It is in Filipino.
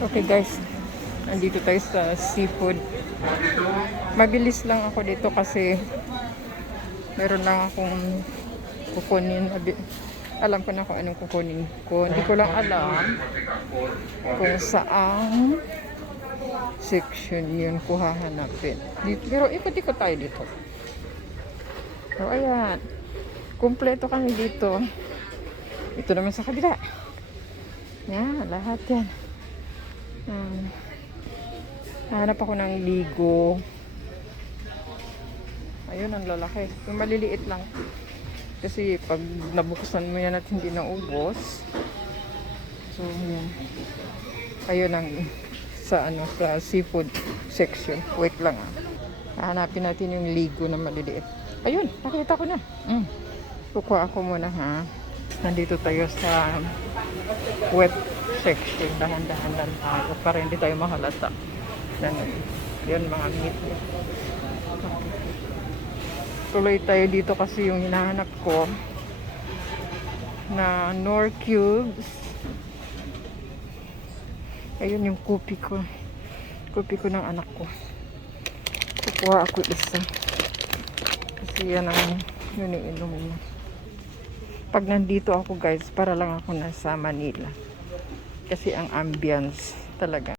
Okay guys, nandito tayo sa seafood. Mabilis lang ako dito kasi meron lang akong kukunin. Alam ko na kung anong kukunin ko. Hindi ko lang alam kung saan section yun ko hahanapin. Pero ikot-ikot tayo dito. So ayan, kumpleto kami dito. Ito naman sa kabila. Yan, lahat yan. Hanap ako ng ligo. Ayun, ang lalaki. Yung maliliit lang. Kasi pag nabuksan mo yan at hindi naubos. So, yan. Ayun ang sa seafood section. Wait lang Hahanapin natin yung ligo na maliliit. Ayun, nakita ko na. Kukuha ako muna Nandito tayo sa wet section. Dahan-dahan lang tayo para hindi tayo mahalata. Yun mga meat. Tuloy tayo dito kasi yung hinahanap ko na Knorr cubes. Ayun yung kopi ko. Kopi ko ng anak ko. Kukuha ako isa. Kasi yan ang iniinom niya. Pag nandito ako guys, para lang ako nasa Manila. Kasi ang ambience talaga.